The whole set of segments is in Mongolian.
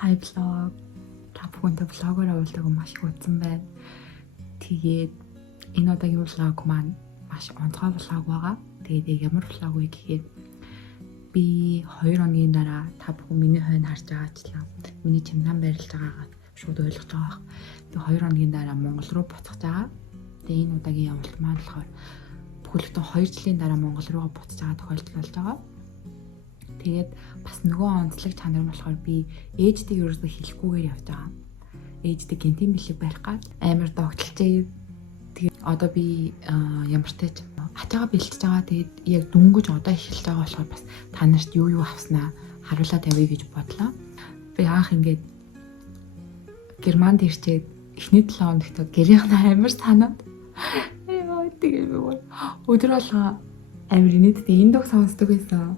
Hi vlog. Та бүхэнд vlog-оор явуулдаг маш их утсан байна. Тэгээд энэ удаагийн vlog маань маш онцгой vlog байгаа. Тэгээд ямар vlog вэ гэхээр би 2 хоногийн дараа та бүхэн миний хойно харж байгаачлаа. Миний чимнан байрлаж байгаагаа шууд ойлгож байгаа. Би 2 хоногийн дараа Монгол руу буцаж байгаа. Тэгээд энэ удаагийн явуулт маань болохоор бүхэлдээ 2 жилийн дараа Монгол руугаа буцаж байгаа тохиолдол болж байгаа. Тэгээд бас нөгөө онцлог чанар нь болохоор би ээжтэй ерөөсөө хэлэхгүйгээр явж байгаа. Ээжтэй гинтийн бэлэг барих гад амар догтлцээ. Тэгээд одоо би ямар ч тач ачаага бэлтэж байгаа. Тэгээд яг дүнгэж одоо эхэлж байгаа болохоор бас та нарт юу авснаа харуулаад тавья гэж бодлоо. Би анх ингээд Германд ирчээд эхний 7 хоногт гэрийнх нь амар санаад яа тэгээд би өдөр болго амар нийтдээ энэ дог сонсдог байсан.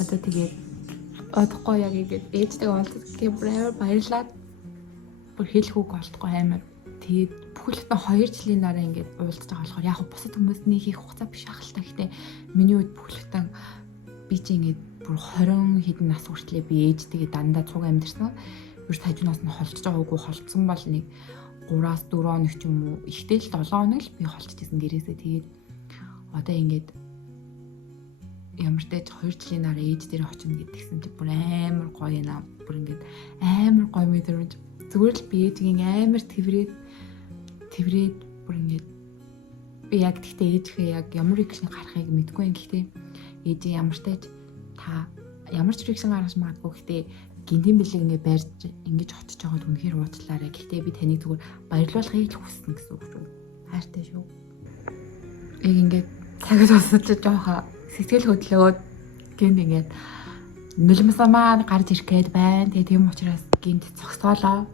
Одоо тэгээд одохгүй яг ингээд ээжтэйгээ уулзах гэмээр баярлаад бүр хэлэх үг олдохгүй амар. Тэгээд бүхэлдээ 2 жилийн дараа ингээд уулзаж байгаа болохоор яг бусад хүмүүсний хийх хугацаа биш ахaltaа. Гэхдээ миний үед бүхэлдээ би чи ингээд бүр 20 хэдэн нас хүртлээр би ээжтэйгээ дандаа цуг амьдэрсэн. Ерөөс хажуунаас нь холцож байгаагүй холцсон бол нэг 3-4 хоног ч юм уу ихтэй л 7 хоног л би холцчихсан гэрээсээ. Тэгээд одоо ингээд ямар ч тач 2 жилийн дараа ээж дээр очино гэдгсэн чи бүр амар гоё наа. Бүр ингээд амар гоё мэдрэмж. Зүгээр л би ээжийн амар тврээд бүр ингээд би яг тэгтээ ээжийнхээ яг ямар реакшн гарахыг мэдгүй юм. Гэхдээ ээж ямар ч тач та ямар ч реакшн гаргаж магадгүй. Гэхдээ гинтийн бэлэг ингээд барьж ингэж очиж байгаад үнэхээр уучлаарай. Гэхдээ би таныг зүгээр баярлуулахыг л хүссэн гэсэн үг шүү. Хайртай шүү. Яг ингээд цагт босож жоохоо сэтгэл хөдлөөд гинт ингээд нулимсаа маань гарч ирэх гээд байна. Тэгээ тийм учраас гинт цогцоолоо.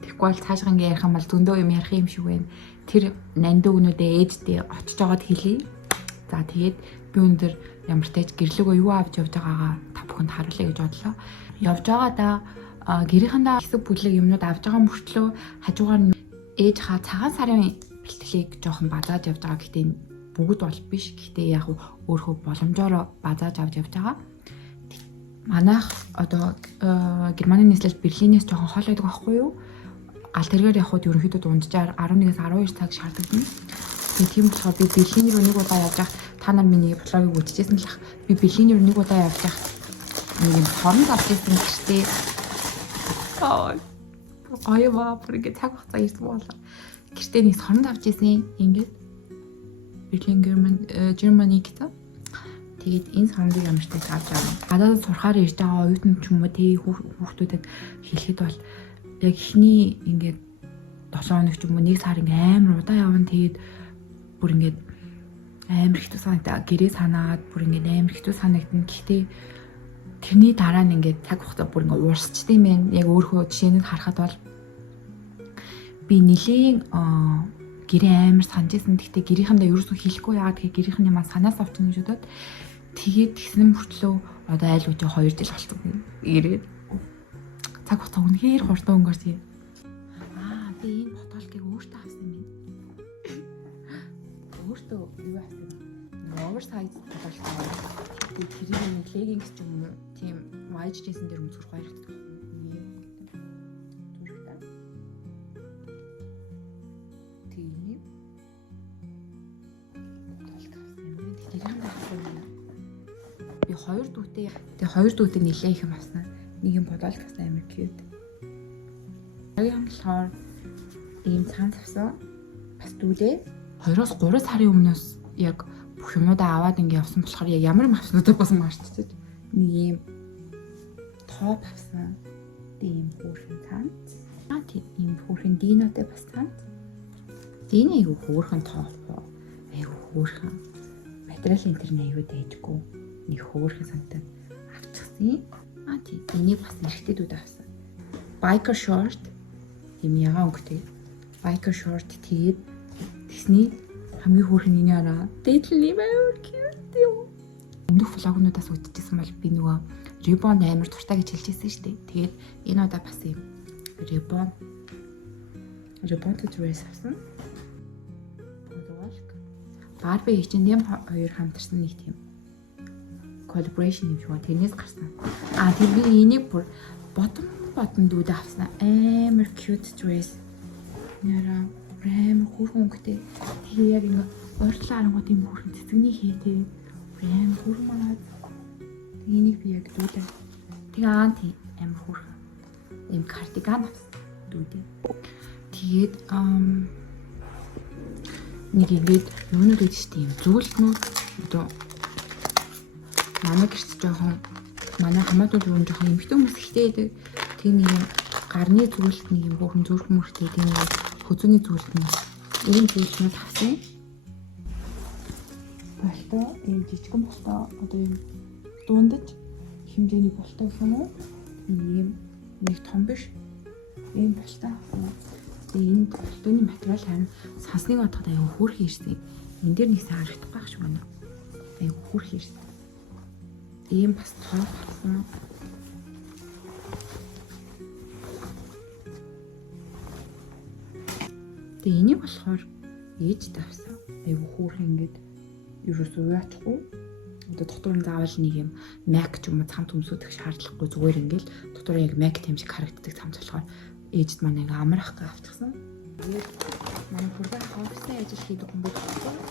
Тэгэхгүй бол цаашаа ингээд ярих юм бол зөндөө юм ярих юм шиг байна. Тэр нанд өгнүүдээ ээжтэй очиж байгаад хэлье. За тэгээд би өндөр ямар ч тач гэрлөөгөө юу авч явж байгаагаа та бүхэнд харуулъя гэж бодлоо. Явж байгаадаа гэрийнхэндээ хэсэг бүлэг юмнууд авч байгаа мөртлөө хажуугаар нь ээж хаа цагаан сарын бэлтгэлийг жоохон базааж явж байгаа. Гэхдээ бүгд бол биш. Гэхдээ яг өөрөө боломжоор базааж авч явж байгаа. Манайх одоо Германы нийслэл Берлинээс жоохон хол байдаг байхгүй юу? Гал тэргээр явхад ерөнхийдөө дунджаар 11-12 цаг шаардлагатай. Тэгээ тийм болохоор би Берлин рүү нэг удаа явж байхад та нар миний блогийг үзчихсэн л ах. Би Берлин рүү нэг удаа явж байхад нэг юм хорон авчихсан гэжтэй. Гоё ба бүр ингэ цаг хугацаа ирсэн болоо. Гэртээ нэг хорон авчихсан ингэж Берлин Германы гэдэг. Тэгээд энэ сондыг ямар ч тач авч аваа. Гадаадд сурахаар ирж байгаа оюутан ч юм уу тий хүүхдүүдэд хэлэхэд бол яг ихний ингээд 7 хоног ч юм уу 1 сар ингээд амар удаа явна. Тэгээд бүр ингээд амар хэцүү санагдаа. Гэрээ санаад бүр ингээд амар хэцүү санагдана. Гэхдээ тэрний дараа нь ингээд цаг хугацаа бүр ингээд уурсчтэй юм байна. Яг өөрөө жишээнд харахад бол би нилийн гэрээ амар санджсэн. Гэхдээ гэрийнхэндээ ерөөсөө хэлэхгүй яагаад тэгэхээр гэрийнхэн маань санаас авчихна гэж бодоод тэгээд тэгсэн мөртлөө одоо айл үжи 2 жил болсон ирээд цаг хугацаа үнэхээр хурдан өнгөрсөн. Би энэ ботолкийг өөртөө авсан юм. Өөртөө юу авсан бэ? Оверсайз ботолк. Би тэрийг нэг леггинс ч юм уу тийм майж джинсэн дээр өмсөх баяртай. Би 2 дүүтэй. Тэгээ 2 дүүтэй нэлээ их юм авсан. Нэг юм бодолт авсан амар cute. Яагаад болохоор ийм цаанц авсан. Бас дүүдээ 2-оос 3 сарын өмнөөс яг бүх юмудаа аваад ингэ явсан болохоор яг ямар юм авснуудаа бас марцчихэж. Нэг ийм топ авсан. Тэгээ ийм хөөрхөн цаанц. Тийм ийм хөөрхөн динотой бас цаанц. Дино айгу хөөрхөн топ. Айгу хөөрхөн. Материал интернет аюу дээжгүй. Нэг хөөрхөн сантай авчихсан. Тийм энийг бас эргэтэй дүүд авсан. Biker short юм ягаан өнгөтэй. Biker short тэгээд тэсний хамгийн хөөрхөн энэ араа. Дээдлэн юм амар cute юм. Өмнөх vlog-нуудаас үзчихсэн бол би нөгөө Ribbon амар дуртай гэж хэлчихсэн шүү дээ. Тэгээд энэ удаа бас юм Ribbon to dress авсан. Barbie чинь нэм хоёр хамтарсан нэг тийм collaboration юм шиг байна. Тэрнээс гарсан. Тэр би энийг бүр бодон дүүд авсан. Амар cute dress. Яра амар хүрхэн өнгөтэй. Тэгээ яг ингээ ойрлоо арангууд юм хүрхэн цэцэгний хийтэй. Амар хүрмаад. Энийг би яг дүүлээ. Тэгээ анти амар хүрхэн. Ийм кардиган авсан дүүдээ. Тэгээд нэг ингээд юунууд гэж тийм зүйлтнүүд одоо манай гэрч жоохон манай хамаатууд юу жоохон эмхтэн хүмүүс ихтэй байдаг. Тэг нэг юм гарны зүйлт нэг юм хөөрхөн зүрх мөрхтэй тийм нэг хөзөөний зүйлт нь ийм зүйлтнүүд авсан. Болтой ийм жижигэн болтой одоо ийм дундаж хэмжээний болтой гэх юм уу? Ийм нэг том биш. Ийм болтой. Энэ болтойны материал харин сансныг бодоход аюу хөөрхөн ирсэн. Энд дээр нэг сайн харагдахгүй байх шиг байна. Аюу хөөрхөн ирсэн. Ийм бас тоо болсон. Тэгээ энийг болохоор ээж тавьсан. Аюу хөөрхөн ингээд ерөөсөө яахгүй. Одоо дотор нь заавал нэг юм MAC ч юм уу цамт өмсөдөх шаардлагагүй зүгээр ингээд дотор яг MAC тийм шиг харагддаг цамц болохоор ээжд маань ингээ амрах гэж авчихсан. Тэгээд манай хүрээ хофистай ажил хийдэг хүмүүс байна.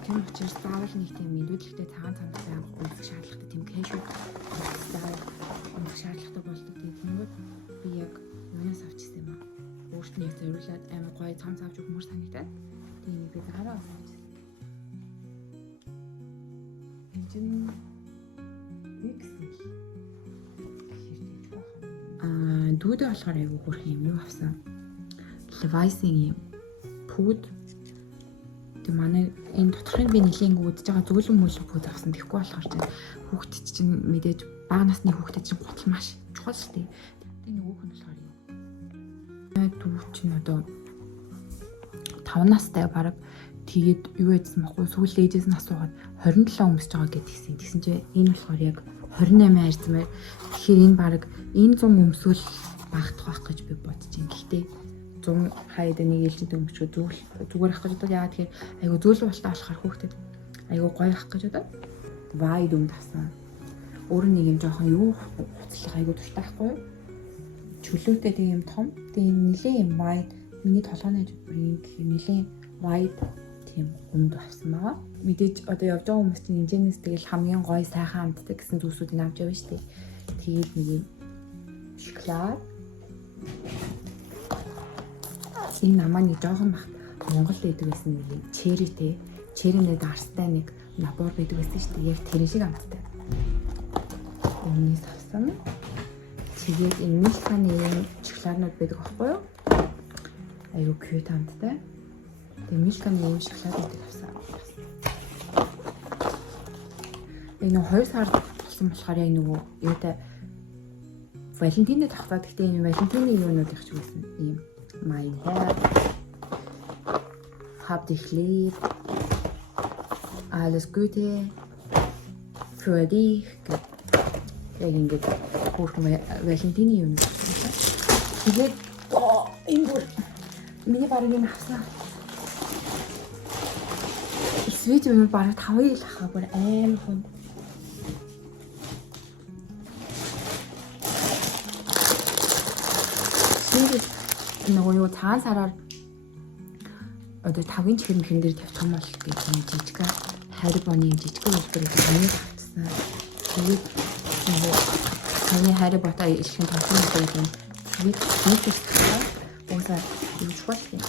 Тийм учраас заавал нэг тийм мэдүүлэгтэй цагаан цамц байнг үлдэх шаардлагатай тийм casual заавал үлдэх шаардлагатай болдог гэдэг би яг юунаас авчихсан юм аа. Өөртөө зориулаад амар гоё цамц авч өгмөр санагдаад тийм би заавал авчихсан. Энд дүүдээ болохоор айгүй хөрх юм юу авсан. Levi's-ийн юм пүүд. Тэг манай энэ доторхыг би нэлийн үүдж байгаа зөвлөн мөлөг пүүд авсан. Тэгэхгүй болохоор чинь хүүхдэд чинь мэдээж бага насны хүүхдэд чинь гутал маш чухал шүү дээ. Тэг нөгөөх нь болохоор юу. Дүү чинь одоо 5 настай баг тэгээд юу яжсан баггүй сүүл ээжээс нь асуугаад 27 өмсөж байгаа гэдгийгсэн. Тэгсэн чинь энэ болохоор яг 28 хайрцмаар. Тэгэхээр энэ баг энэ 100 өмсвөл багтах байх гэж би бодож байна. Гэхдээ 100 хаяад нэг ээлжид өмсчөө зүгээр ах гэж бодоод яагаад тэгэхээр айгу зөөлөн болтой болохоор хүүхдэд айгу гоё ах гэж бодоод wide өмд авсан. Өөр нэг юм жоохон юу хуцлах айгу дуртай байхгүй юу? Чөлөөтэй тэг юм том. Тэгээ нэлийн юм wide миний толгойн бүрийн гэх юм нэлийн wide тийм өмд авсан байгаа. Мэдээж одоо явж байгаа хүмүүс чинь хэмжээнээс тэгэл хамгийн гоё сайхан амтдаг гэсэн зүйлсүүдийг авч явна шүү дээ. Тэгээд нэг юм шоколад. Энэ намаа нэг жоохон бахт Монголд байдаг гэсэн нэг юм черритэй. Черринээ дарстай нэг набор байдаг гэсэн шүү дээ. Яг тэр шиг амттай. Өмнөөс авсан. Тэгээд энэ мэлханы шоколаднууд байдаг аахгүй юу? Аюу cute амттай. Тэгээд мэлханы юм шоколаднуудыг авсан. Энэ 2 сар болсон болохоор яг нөгөө юутай Валентинд тогтоод гэхдээ энэ Валентины юунууд их ч байсан. Ийм My Hair, Hab dich lieb, Alles Gute, für dich. Яг ингээд хүрхэн Валентины юунууд. Тэгээд энэ бүр миний барыг нь авсан. Свит юм бараг 5 ил ахаа бүр аим хүн. Нөгөө юу цагаан сараар одоо 5-ын чихрийн дээр тавьчих юм бол гэх юм жижиг Харибоны жижиг үйлдвэрийг хамгийн авчихсан. Тэгээд нөгөө таны Харибота илхэн тоглоом гэдэг юм. Тэгээд уусаа юу чухал юм.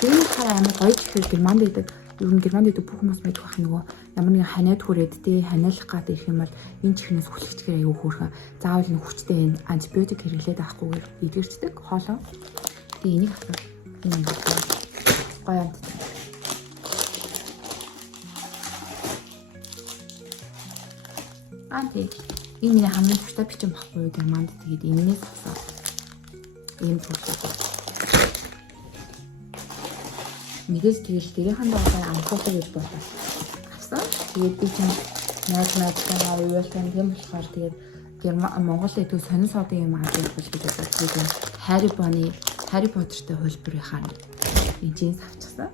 Тэгээд хараа амар гоё чихэр Германд байдаг. Ер нь Германд байдаг бүх хүмүүс мэдэх бах нөгөө ямар нэгэн ханиад хүрээд тий ханиалах гад ирэх юм бол энэ чихнээс хүлэгчгээр аюу хөөрхөн заавал нэг хүчтэй энэ антибиотик хэрэглээд авахгүйгээр идэгэрчдэг хоолоо. Тэгээ энийг авах юм гоё амт. Анти энэ миний хамгийн дуртай бичин баггүй юу Германд тэгээд энээс авсан. Ийм төрөлтэй. Мэдээж тэгэл дээрийнхэн байгаа амттай гэж бодлоо. Авсан. Тэгээд би чинь найз найзтайгаа уйлсан юм болохоор тэгээд Монголын төв сонин содын юм авч явах гэж бодсон. Harry Potter-тэй хөлбөрийнхаа энэ джинс авчихсан.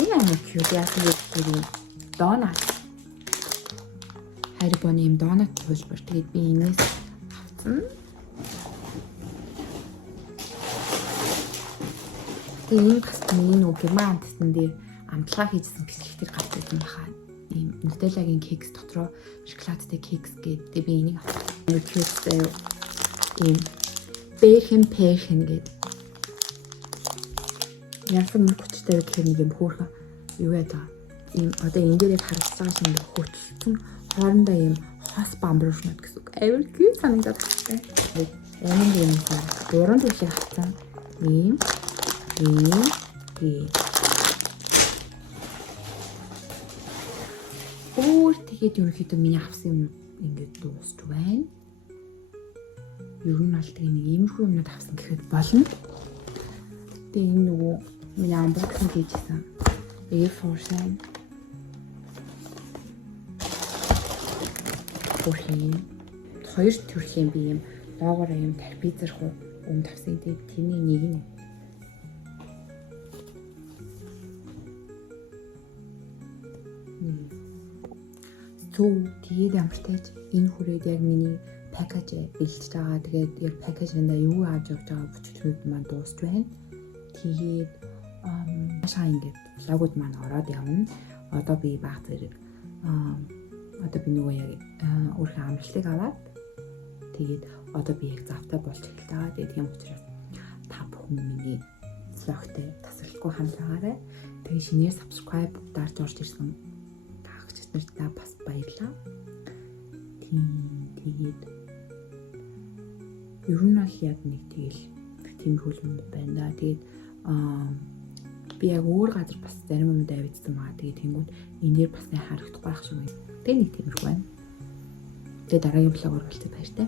Энэ амар cute яасан гэвэл донат. Harry Potter-ийн юм донат хөлбөр. Тэгээд би энэс авсан. Тэгээд энэ гасны нөгөө герман антсан дээр амтлагаа хийжсэн бичлэгтэр гарч ирсэн баха. Ийм Нутеллагийн кекс дотроо шоколадтай кекс гэдэг. Би энийг авсан. Кекстэй ийм бэхэн гэдэг. Яасан мөчтэй гэх нэг юм хөөрхөн юу яа. Ийм одоо энэ дээрээ харагдаж байгаа юм хөтлсөн хоорондоо ийм хос бамбуушнууд гэсэн үг. Амар cute санагдаад байна. Ямар юм бэ? Гурван төрлийн авсан. Ийм тэгээд ерөнхийдөө миний авсан юм ингээд дуусч байна. Ер нь бол тэгээ нэг иймэрхүү юмнууд авсан гэхэд болно. Тэгээ энэ нөгөө миний unboxing хийжсэн. A4 бүрхийн хоёр төрлийн би юм доогоор юм тарпизэрх юм тавсан. Тэгээд тэрний нэг нь тэгээд амартай энэ хүрээд яг миний пакэж бэлтэж байгаа. Тэгээд яг пакэжинда юу авч явж байгаа бүтээгдэхүүнүүд маань дуусч байна. Тэгээд машаа ингээд логод маань ороод явна. Одоо би баг зэрэг одоо би нөгөө яг өөрийнхөө амралтыг аваад тэгээд одоо би яг завтай болж эхэлж байгаа. Тэгээд тийм учраас та бүхэн миний влогтой тасралтгүй хамраагаарай. Тэгээд шинээр subscribe дарж орж ирсэн та бас баярлаа. Тэгээд ер нь бол яг нэг тийм хөлбөмбөд байна да. Тэгээд би яг өөр газар бас зарим юм давидсан байгаа. Тэгээд тэнгууд энээр бас харагдахгүй байх шиг байна. Тэгээд нэг тиймэрхүү байна. Тэгээд дараагийн влог оролцоод баяртай.